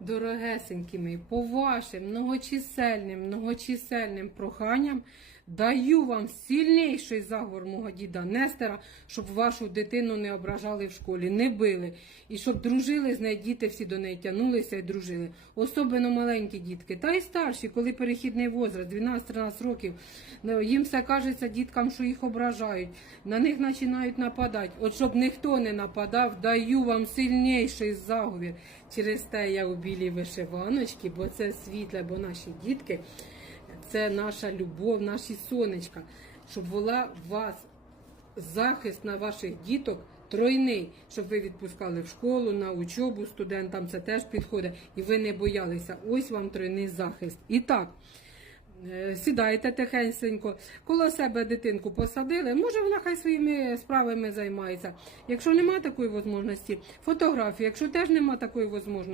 Дорогесенькі мої, по вашим многочисельним, многочисельним проханням даю вам сильніший заговор мого діда Нестера, щоб вашу дитину не ображали в школі, не били. І щоб дружили з нею, діти всі до неї тягнулися і дружили. Особливо маленькі дітки, та й старші, коли перехідний возраст, 12-13 років, ну, їм все кажеться діткам, що їх ображають, на них починають нападати. От щоб ніхто не нападав, даю вам сильніший заговір. Через те я у білій вишиваночці, бо це світле, бо наші дітки, це наша любов, наші сонечка, щоб була у вас захист на ваших діток тройний, щоб ви відпускали в школу, на учобу студентам це теж підходить, і ви не боялися. Ось вам тройний захист. І так. е, Сідайте тихенько, коло себе дитинку посадили. Може, вона хай своїми справами займається. Якщо немає такої можливості, фотографії. Якщо теж немає такої можливості,